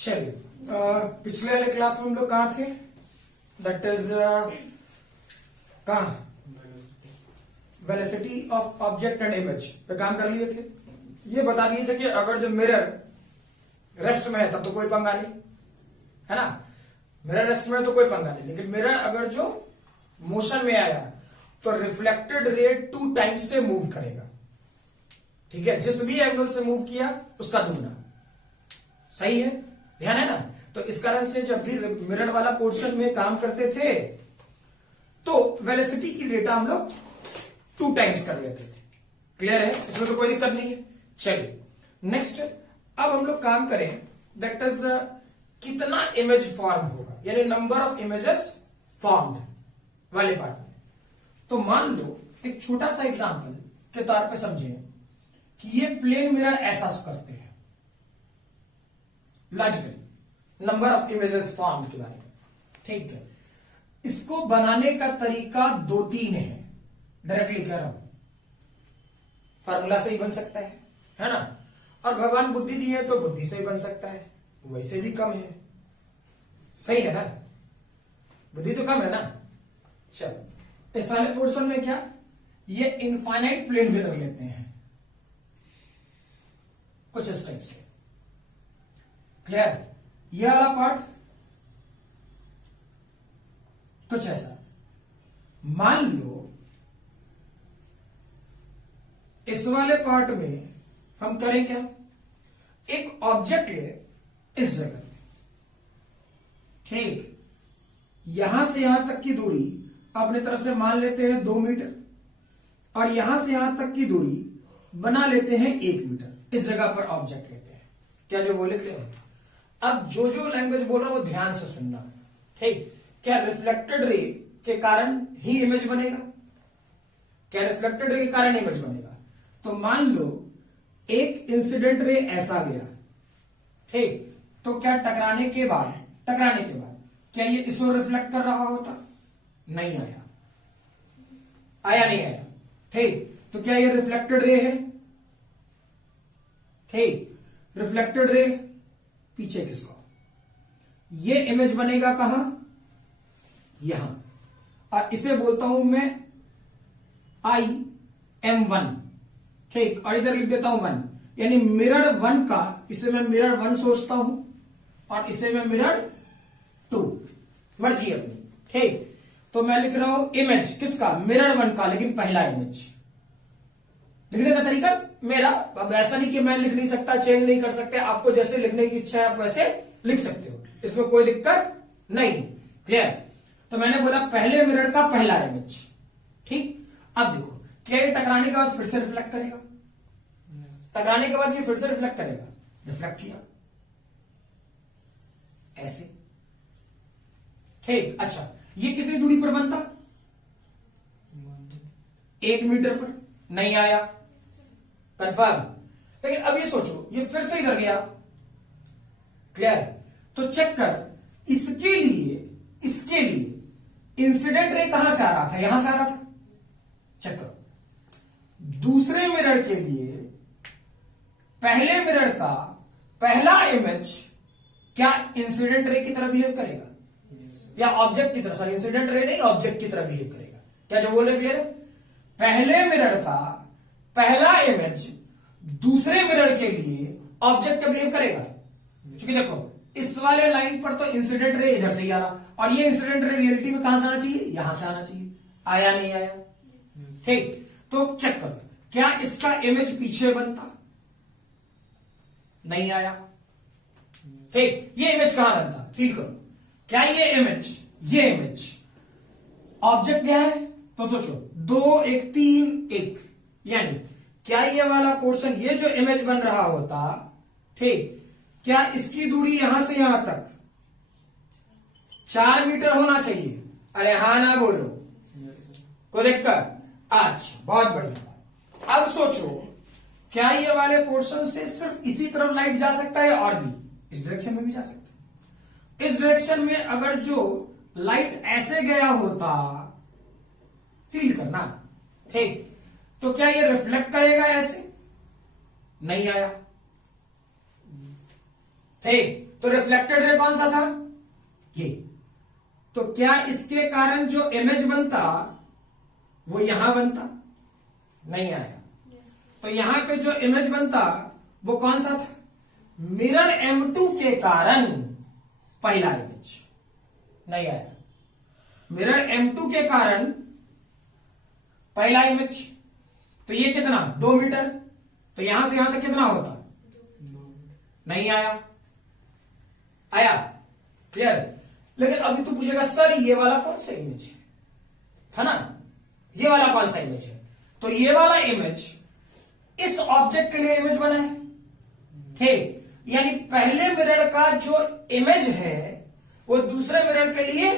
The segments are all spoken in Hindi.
चलिए पिछले वाले क्लास में हम लोग कहाँ थे? दैट इज कहाँ velocity of object and image पे काम कर लिए थे। ये बता दिए थे कि अगर जो मिरर रेस्ट में है तब तो कोई पंगा नहीं है ना, मिरर रेस्ट में है तो कोई पंगा नहीं, लेकिन मिरर अगर जो मोशन में आया तो रिफ्लेक्टेड रे 2 टाइम्स से मूव करेगा। ठीक है, जिस भी एंगल से मूव किया उसका दुगना। सही है, ध्यान है ना। तो इस कारण से जब भी मिरर वाला पोर्शन में काम करते थे तो वेलोसिटी की डेटा हम लोग 2 टाइम्स कर लेते थे। क्लियर है, इसमें तो कोई दिक्कत नहीं है। चलिए नेक्स्ट, अब हम लोग काम करें दैट इज कितना इमेज फॉर्म होगा, यानी नंबर ऑफ इमेजेस फॉर्म्ड वाले पार्ट में। तो मान लो एक छोटा सा एग्जांपल के तौर पे समझें कि ये प्लेन मिरर ऐसा करते हैं logically, number of images form के बारे में। ठीक है, इसको बनाने का तरीका 2-3 है, डायरेक्टली कह रहा हूं, फार्मूला से ही बन सकता है ना, और भगवान बुद्धि दी है तो बुद्धि से ही बन सकता है, वैसे भी कम है। सही है ना, बुद्धि तो कम है ना। चलो इस वाले पोर्शन में क्या, ये इनफाइनाइट प्लेन मिरर लेते हैं कुछ इस टाइप से। क्लियर, ये वाला पार्ट कुछ ऐसा। मान लो इस वाले पार्ट में हम करें क्या, एक ऑब्जेक्ट ले इस जगह पे, ठीक, यहां से यहां तक की दूरी अपने तरफ से मान लेते हैं 2 मीटर, और यहां से यहां तक की दूरी बना लेते हैं 1 मीटर। इस जगह पर ऑब्जेक्ट लेते हैं। क्या जो बोले क्लियर है? अब जो लैंग्वेज बोल रहा हूं वो ध्यान से सुनना। ठीक, क्या रिफ्लेक्टेड रे के कारण ही इमेज बनेगा? क्या रिफ्लेक्टेड रे के कारण इमेज बनेगा? तो मान लो एक इंसिडेंट रे ऐसा गया, ठीक, तो क्या टकराने के बाद क्या ये इसको रिफ्लेक्ट कर रहा होता? नहीं आया, नहीं आया। ठीक, तो क्या ये रिफ्लेक्टेड रे है? ठीक, रिफ्लेक्टेड रे पीछे किसका, ये इमेज बनेगा कहां? यहां, और इसे बोलता हूं मैं IM1। ठीक, और इधर लिख देता हूं 1, यानी मिरर 1 का, इसे मैं मिरर 1 सोचता हूं और इसे मैं मिरर 2, मर्जी अपनी। ठीक, तो मैं लिख रहा हूं इमेज किसका, मिरर 1 का, लेकिन पहला इमेज। लिखने का तरीका मेरा, अब ऐसा नहीं कि मैं लिख नहीं सकता, चेंज नहीं कर सकते, आपको जैसे लिखने की इच्छा है आप वैसे लिख सकते हो, इसमें कोई दिक्कत नहीं। क्लियर, तो मैंने बोला पहले मिरर का पहला इमेज। ठीक, अब देखो क्या ये टकराने के बाद फिर से रिफ्लेक्ट करेगा? टकराने के बाद ये फिर से रिफ्लेक्ट करेगा, रिफ्लेक्ट किया ऐसे। ठीक, अच्छा, ये कितनी दूरी पर बनता? 1 मीटर पर, नहीं आया, कंफर्म। लेकिन अब ये सोचो, ये फिर से इधर गया। क्लियर, तो चेक कर, इसके लिए इंसिडेंट रे कहां से आ रहा था? यहां से आ रहा था। चेक करो, दूसरे मिरर के लिए पहले मिरर का पहला इमेज क्या इंसिडेंट रे की तरह बिहेव करेगा या ऑब्जेक्ट की तरह? सॉरी, इंसिडेंट रे नहीं, ऑब्जेक्ट की तरह बिहेव करेगा। क्या जो बोल रहे क्लियर है? पहले मिरर का पहला इमेज दूसरे मिरर के लिए ऑब्जेक्ट का बिहेव करेगा, क्योंकि देखो इस वाले लाइन पर तो इंसिडेंट रे इधर से ही आ रहा, और ये इंसिडेंट रे रियलिटी में कहां से आना चाहिए? यहां से आना चाहिए। आया नहीं आया? ठीक, तो चेक करो, क्या इसका इमेज पीछे बनता? नहीं आया। ठीक, ये इमेज कहां बनता? फील करो, क्या ये इमेज ऑब्जेक्ट क्या है? तो सोचो 2 1 3 1, यानी क्या ये वाला पोर्शन, ये जो इमेज बन रहा होता, ठीक, क्या इसकी दूरी यहां से यहां तक 4 मीटर होना चाहिए? अरे हाँ ना बोलो, को दिक्कत? अच्छा, बहुत बढ़िया। अब सोचो, क्या ये वाले पोर्शन से सिर्फ इसी तरफ लाइट जा सकता है और भी इस डायरेक्शन में भी जा सकता है? इस डायरेक्शन में अगर जो लाइट ऐसे गया होता, फील करना, ठीक, तो क्या ये रिफ्लेक्ट करेगा ऐसे? नहीं आया। ठीक, तो रिफ्लेक्टेड रे कौन सा था? ये। तो क्या इसके कारण जो इमेज बनता वो यहां बनता? नहीं आया। तो यहां पे जो इमेज बनता वो कौन सा था? मिरर M2 के कारण पहला इमेज नहीं आया। मिरर M2 के कारण पहला इमेज। तो ये कितना? 2 मीटर। तो यहां से यहां तक कितना होता? नहीं आया। आया? क्लियर? लेकिन अभी तो पूछेगा सर ये वाला कौन सा इमेज है ना? ये वाला कौन सा इमेज है? तो ये वाला इमेज इस ऑब्जेक्ट के लिए इमेज बना है। ठीक, यानी पहले मिरर का जो इमेज है वो दूसरे मिरर के लिए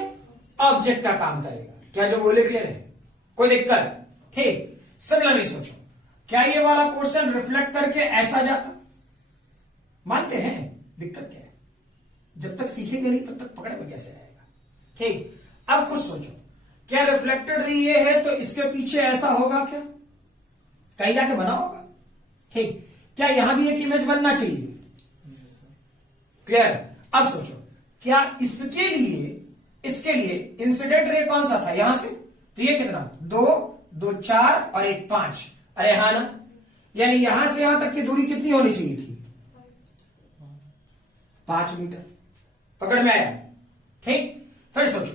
ऑब्जेक्ट का काम करेगा। क्या जो बोले क्लियर है? कोई दिक्कत? ठीक, सिमिलरली सोचो, क्या ये वाला पोर्शन रिफ्लेक्ट करके ऐसा जाता? मानते हैं? दिक्कत क्या है? जब तक सीखेंगे नहीं तब तक पकड़ में कैसे आएगा? ठीक, अब खुद सोचो, क्या रिफ्लेक्टेड ये है तो इसके पीछे ऐसा होगा क्या? कहीं जाके बना होगा। ठीक, क्या यहां भी एक इमेज बनना चाहिए? क्लियर? अब सोचो, क्या इसके लिए इंसिडेंट रे कौन सा था? यहां से तो ये कितना? 2, 2, 4 और 1, 5। अरे हाँ ना, यानी यहां से यहां तक की दूरी कितनी होनी चाहिए थी? 5 मीटर। पकड़ में आया? ठीक, फिर सोचो,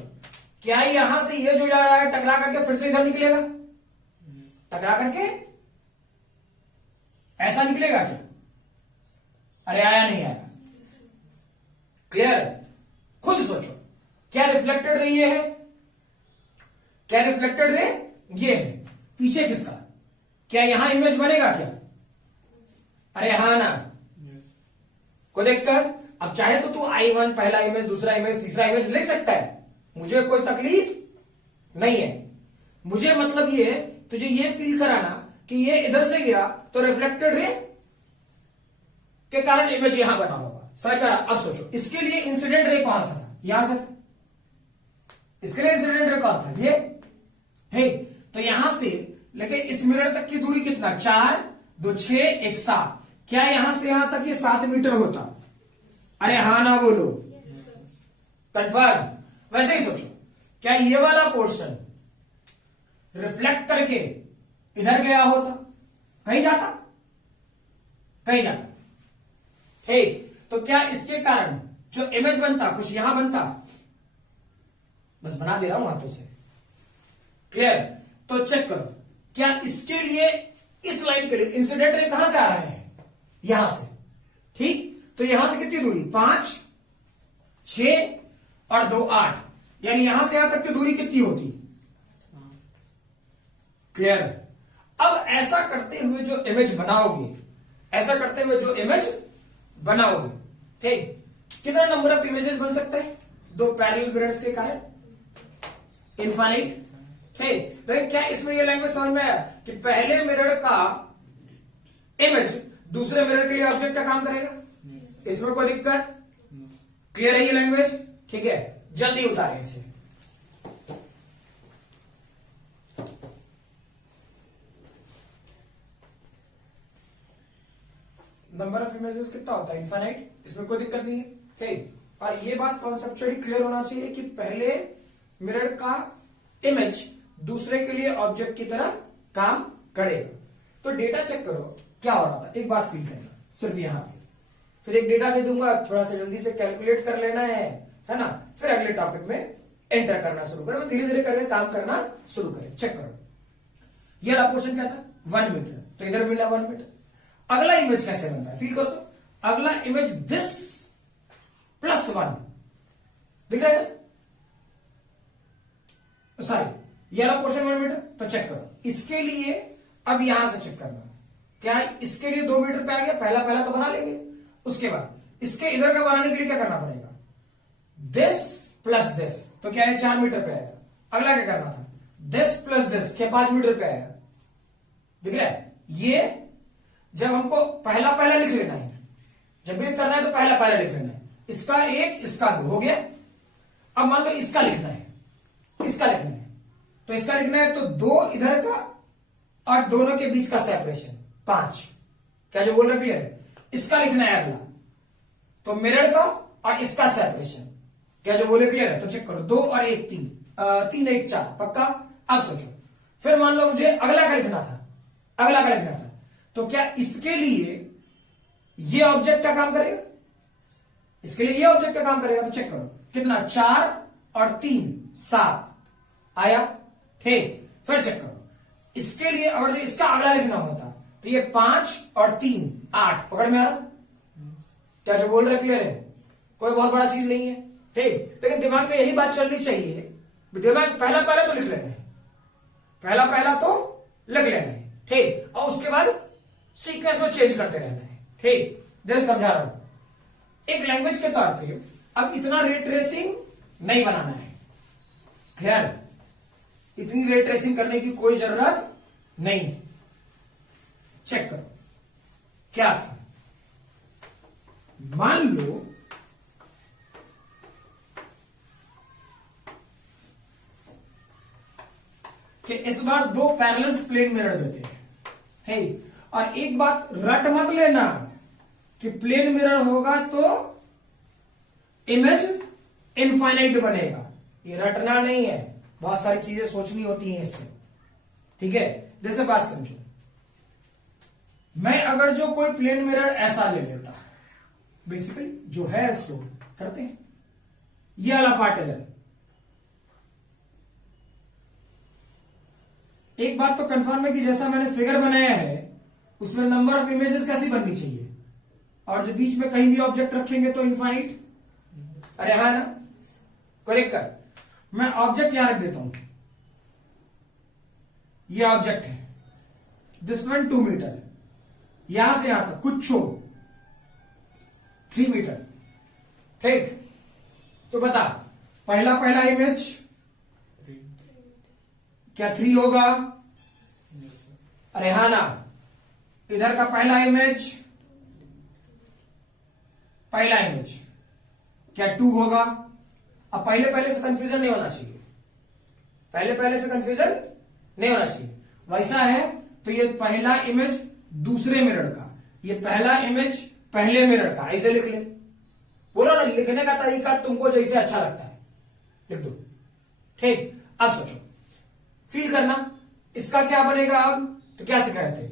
क्या यहां से ये जो जा रहा है टकरा करके फिर से इधर निकलेगा? टकरा करके ऐसा निकलेगा क्या? अरे आया नहीं आया? क्लियर? खुद सोचो, क्या रिफ्लेक्टेड रे ये है? क्या रिफ्लेक्टेड रे ये है? पीछे किसका? क्या यहां इमेज बनेगा क्या? अरे हाँ ना? को देखकर अब चाहे तो तू I1 पहला इमेज, दूसरा इमेज, तीसरा इमेज लिख सकता है, मुझे कोई तकलीफ नहीं है। मुझे मतलब ये है तुझे ये फील कराना कि ये इधर से गया तो रिफ्लेक्टेड रे के कारण इमेज यहां बना होगा। समझ में आ रहा? अब सोचो, इसके लिए इंसिडेंट रे कौन सा था? यहां से था। इसके लिए इंसिडेंट रे कौन था? ये। ठीक, तो यहां से लेकिन इस मिरर तक की दूरी कितना? 4, 2, 6, 1, 7। क्या यहां से यहां तक ये 7 मीटर होता? अरे हाँ ना बोलो? कंफर्म? वैसे ही सोचो, क्या ये वाला पोर्शन रिफ्लेक्ट करके इधर गया होता? कहीं जाता? कहीं जाता? ठीक, तो क्या इसके कारण जो इमेज बनता कुछ यहां बनता? बस बना दे रहा हूं हाथों से। क्लियर? तो चेक करो, क्या इसके लिए इस लाइन के लिए इंसिडेंट रे कहां से आ रहा है? यहां से। ठीक, तो यहां से कितनी दूरी? 5, 6 और 2, 8। यानी यहां से यहां तक की दूरी कितनी होती? क्लियर? अब ऐसा करते हुए जो इमेज बनाओगे, ऐसा करते हुए जो इमेज बनाओगे, ठीक, कितना नंबर ऑफ इमेजेस बन सकते हैं 2 पैरेलल मिरर्स के कारण? इनफाइनाइट। ठीक, लेकिन क्या इसमें ये लैंग्वेज समझ में आया कि पहले मिरर का इमेज दूसरे मिरर के लिए ऑब्जेक्ट का काम करेगा? इसमें कोई दिक्कत? क्लियर है ये लैंग्वेज? ठीक है, जल्दी उतारें इसे। नंबर ऑफ इमेजेस कितना होता है? इनफाइनाइट। इसमें कोई दिक्कत नहीं है। ठीक, और ये बात कॉन्सेप्चुअली क्लियर होना चाहिए कि पहले मिरर का इमेज दूसरे के लिए ऑब्जेक्ट की तरह काम करेगा। तो डेटा चेक करो क्या हो रहा था, एक बात फील करना सिर्फ यहां पे। फिर एक डेटा दे दूंगा, थोड़ा सा जल्दी से कैलकुलेट कर लेना है ना? फिर अगले टॉपिक में एंटर करना शुरू करें, धीरे धीरे करके काम करना शुरू करें। चेक करो, ये वाला पोर्शन क्या था? 1 मीटर, तो इधर मिला 1 मीटर। अगला इमेज कैसे बनता है? फील करो तो, अगला इमेज दिस +1 दिख रहा है ना? सॉरी, ये वाला पोर्शन 1 मीटर। तो चेक करो, इसके लिए अब यहां से चेक करना, क्या इसके लिए 2 मीटर पे आ गया? पहला तो बना लेंगे। उसके बाद इसके इधर का बनाने के लिए क्या करना पड़ेगा? दिस प्लस दिस, तो क्या है? 4 मीटर पे आएगा। अगला क्या करना था? दिस प्लस दिस, क्या 5 मीटर पे आएगा? दिख रहा है? ये जब हमको पहला लिख लेना है, जब भी करना है तो पहला लिख लेना है। इसका 1, इसका 2 हो गया। अब मान लो इसका लिखना है, इसका लिखना है, तो इसका लिखना है तो 2 इधर का और दोनों के बीच का सेपरेशन 5। क्या जो बोल रहे क्लियर है? इसका लिखना है अगला, तो मिरर का और इसका सेपरेशन, क्या जो बोले क्लियर है? तो चेक करो, 2 और 1 3, 3 1 4, पक्का। अब सोचो, फिर मान लो मुझे अगला का लिखना था, अगला का लिखना था, तो क्या इसके लिए ये ऑब्जेक्ट का काम करेगा? इसके लिए ये ऑब्जेक्ट का काम करेगा। तो चेक करो कितना, 4 और 3 7 आया, ठीक। फिर चेक करो, इसके लिए अगर इसका अगला लिखना होता तो ये 5 और 3 8, पकड़ में आ रहा? क्या जो बोल रहे क्लियर है? कोई बहुत बड़ा चीज नहीं है, ठीक। लेकिन दिमाग में यही बात चलनी चाहिए, दिमाग पहला पहला तो लिख लेना है, पहला पहला तो लिख लेना है, ठीक। और उसके बाद सीक्वेंस में चेंज करते रहना है, ठीक। जैसे समझा रहा हूं एक लैंग्वेज के तौर पे, अब इतना रे ट्रेसिंग नहीं बनाना है, क्लियर? इतनी रे ट्रेसिंग करने की कोई जरूरत नहीं। चेक करो क्या था, मान लो कि इस बार 2 पैरेलल प्लेन मिरर देते हैं, ठीक। और एक बात रट मत लेना कि प्लेन मिरर होगा तो इमेज इनफाइनाइट बनेगा, ये रटना नहीं है, बहुत सारी चीजें सोचनी होती हैं इसमें, ठीक है। जैसे बात समझो, मैं अगर जो कोई प्लेन मिरर ऐसा ले लेता, बेसिकली जो है इसको करते हैं, ये वाला पार्ट इधर, एक बात तो कंफर्म है कि जैसा मैंने फिगर बनाया है उसमें नंबर ऑफ इमेजेस कैसी बननी चाहिए, और जो बीच में कहीं भी ऑब्जेक्ट रखेंगे तो इनफाइनाइट, अरे हाँ ना, करेक्ट कर। मैं ऑब्जेक्ट यहां रख देता हूं, ये ऑब्जेक्ट है, दिस वन 2 मीटर, यहां से यहां तक कुछ 3 मीटर, ठीक। तो बता, पहला पहला इमेज क्या 3 होगा? अरे हाँ ना, इधर का पहला इमेज क्या 2 होगा? अब पहले पहले से कंफ्यूजन नहीं होना चाहिए, पहले पहले से कंफ्यूजन नहीं होना चाहिए। वैसा है तो ये पहला इमेज दूसरे मिरर का, ये पहला इमेज पहले मिरर का, ऐसे लिख ले। बोलो ना, लिखने का तरीका तुमको जैसे अच्छा लगता है लिख दो, ठीक। अब सोचो, फील करना, इसका क्या बनेगा? अब तो क्या सिखाए थे,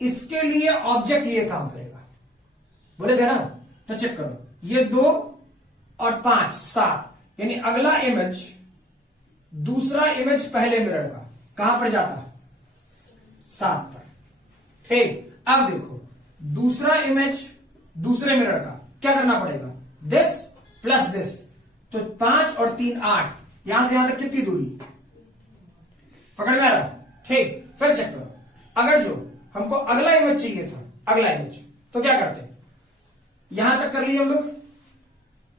इसके लिए ऑब्जेक्ट ये काम करेगा, बोले थे ना। तो चेक करो, ये 2 और 5 7, यानी अगला इमेज दूसरा इमेज पहले मिरर का कहां पर जाता? 7 पर, ठीक। अब देखो, दूसरा इमेज दूसरे मिरर का क्या करना पड़ेगा? दिस प्लस दिस, तो 5 और 3 8, यहां से यहां तक कितनी दूरी? पकड़ में आ रहा, ठीक। फिर चेक करो, अगर जो हमको अगला इमेज चाहिए था, अगला इमेज, तो क्या करते? यहां तक कर लिए हम लोग,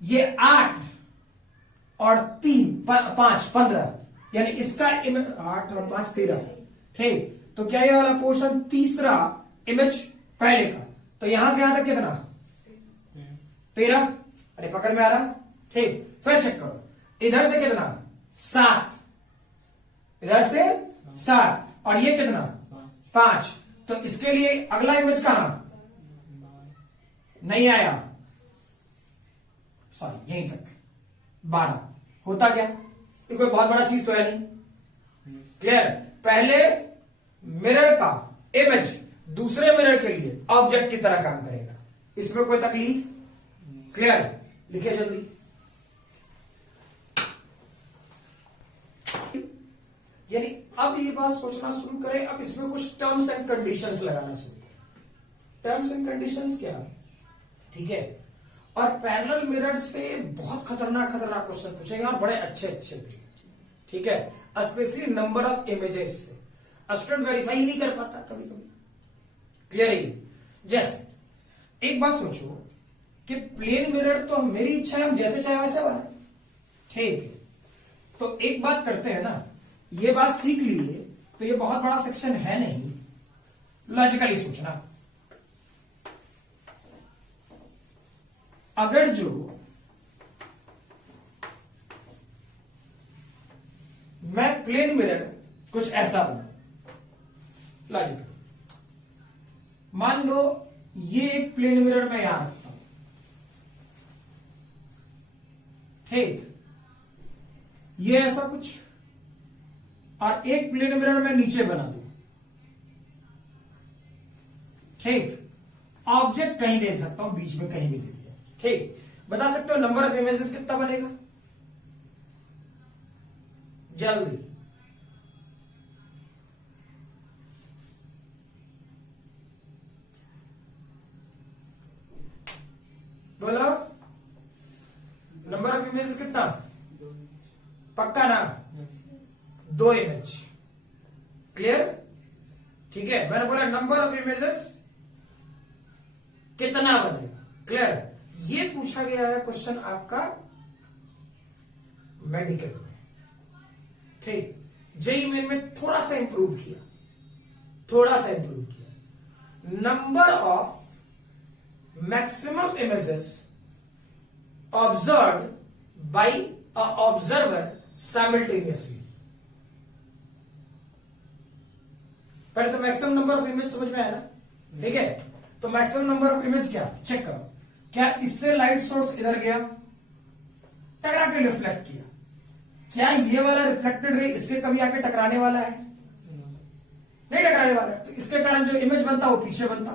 ये 8 और 3 5 15, यानी इसका इमेज 8 और 5 13, ठीक। तो क्या ये वाला पोर्शन तीसरा इमेज पहले का, तो यहां से यहां तक कितना? 13, अरे पकड़ में आ रहा, ठीक। फिर चेक करो, इधर से कितना? 7, इधर से 7, और ये कितना? 5। तो इसके लिए अगला इमेज कहां? नहीं आया, सॉरी, यहीं तक 12। होता क्या? ये कोई बहुत बड़ा चीज तो है नहीं, क्लियर? पहले मिरर का इमेज दूसरे मिरर के लिए ऑब्जेक्ट की तरह काम करेगा, इसमें कोई तकलीफ? क्लियर? लिखिए जल्दी। यानी अब ये बात सोचना शुरू करें, अब इसमें कुछ टर्म्स एंड कंडीशंस लगाना शुरू करें। टर्म्स एंड कंडीशंस क्या? ठीक है। और पैरेलल मिरर से बहुत खतरनाक खतरनाक क्वेश्चन पूछेंगे और बड़े अच्छे अच्छे भी, ठीक है। स्पेशली नंबर ऑफ इमेजेस से स्टूडेंट वेरीफाई ही नहीं कर पाता कभी कभी, क्लियर है? जैसे एक बात सोचो कि प्लेन मिरर तो मेरी इच्छा है हम जैसे चाहे वैसे बना, ठीक है। तो एक बात करते हैं ना, ये बात सीख लिए तो ये बहुत बड़ा सेक्शन है नहीं, लॉजिकली सोचना। अगर जो मैं प्लेन मिरर कुछ ऐसा बना, लॉजिकल, मान लो ये एक प्लेन मिरर मैं यहां रखता हूं, ठीक, ये ऐसा कुछ, और एक प्लेन मिरर मैं नीचे बना दूं, ठीक, ऑब्जेक्ट कहीं दे सकता हूं, बीच में कहीं भी दे दिया, ठीक, बता सकते हो नंबर ऑफ इमेजेस कितना बनेगा जल्दी? बोलो, नंबर ऑफ इमेजेस कितना? पक्का ना? 2 इमेज, क्लियर? ठीक है, मैंने बोला नंबर ऑफ इमेजेस कितना बनेगा, क्लियर? ये पूछा गया है क्वेश्चन आपका मेडिकल में, ठीक। जेईई मेन में थोड़ा सा इंप्रूव किया, number of maximum images observed bye a observer simultaneously. पहले तो मैक्सिमम नंबर ऑफ इमेज समझ में आया ना, ठीक है? तो मैक्सिमम नंबर ऑफ इमेज क्या, चेक करो, क्या इससे लाइट सोर्स इधर गया, टकरा के रिफ्लेक्ट किया, क्या ये वाला रिफ्लेक्टेड रे इससे कभी आके टकराने वाला है? नहीं टकराने वाला है, तो इसके कारण जो इमेज बनता वो पीछे बनता,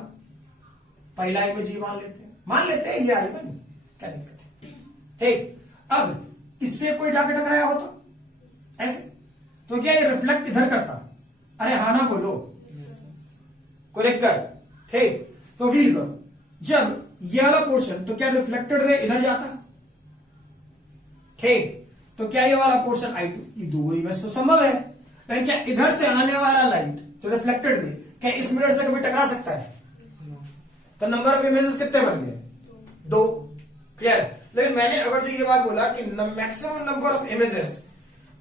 पहला इमेज ये मान लेते हैं ये आएगा, नहीं क्या दिक्कत है, ठीक। अब इससे कोई जाके टकराया होता ऐसे, तो क्या ये रिफ्लेक्ट इधर करता? अरे हाँ ना बोलो, करेक्ट कर, ठीक। तो फील करो, जब ये वाला पोर्शन, तो क्या रिफ्लेक्टेड रे इधर जाता, ठीक, तो क्या ये वाला पोर्शन I2, ये दो इमेज तो संभव है, लेकिन क्या इधर से आने वाला लाइट जो रिफ्लेक्टेड थे, क्या इस मिरर से कभी टकरा सकता है? तो नंबर ऑफ इमेजेस कितने बन गए? 2, क्लियर? लेकिन मैंने अगर जो ये बात बोला कि maximum number of images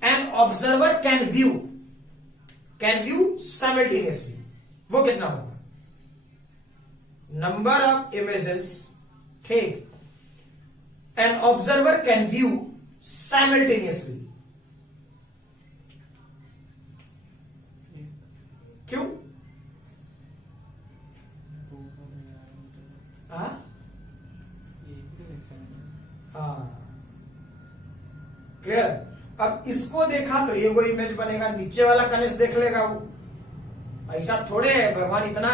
an observer can view simultaneously, वो कितना होगा? नंबर ऑफ इमेजेस, ठीक, an observer can view simultaneously, क्यों? क्लियर? अब इसको देखा तो ये वो इमेज बनेगा, नीचे वाला कनेक्ट देख लेगा वो। ऐसा थोड़े है, भगवान इतना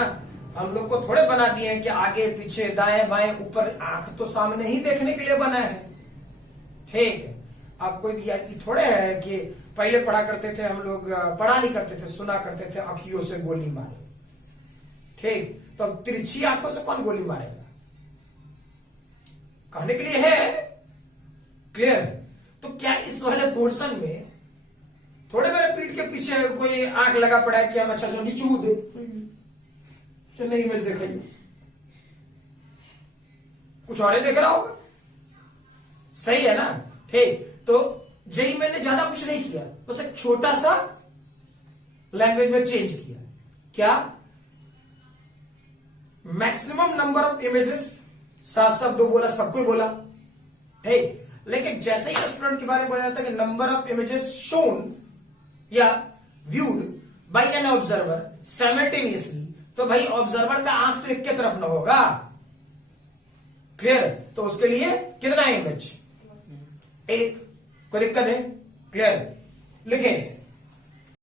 हम लोग को थोड़े बना दिए हैं कि आगे पीछे दाएं बाएं ऊपर, आंख तो सामने ही देखने के लिए बना है, ठीक है? आप कोई भी थोड़े है कि पहले पढ़ा करते थे हम लोग, पढ़ा नहीं करते थे, सुना करते थे आंखियों से गोली मारे, ठीक। तो अब तिरछी आंखों से कौन गोली मारेगा? कहने के लिए है, क्लियर? तो क्या इस वाले पोर्शन में थोड़े मेरे पीठ के पीछे कोई आंख लगा पड़ा है कि हम अच्छा से नीचू देख, चलिए इमेज दिखाइए, कुछ और देख रहा होगा, सही है ना, ठीक। तो जेईई मैंने ज्यादा कुछ नहीं किया, बस एक छोटा सा लैंग्वेज में चेंज किया, क्या? मैक्सिमम नंबर ऑफ इमेजेस, साफ साफ 2 बोला, सब कुछ बोला, ठीक। लेकिन जैसे ही स्टूडेंट के बारे में बोला जाता है कि नंबर ऑफ इमेजेस शोन या viewed by an observer simultaneously, तो भाई ऑब्जर्वर का आंख तो एक के तरफ ना होगा, क्लियर? तो उसके लिए कितना इमेज? 1, कोई दिक्कत है? क्लियर? लिखें इसे,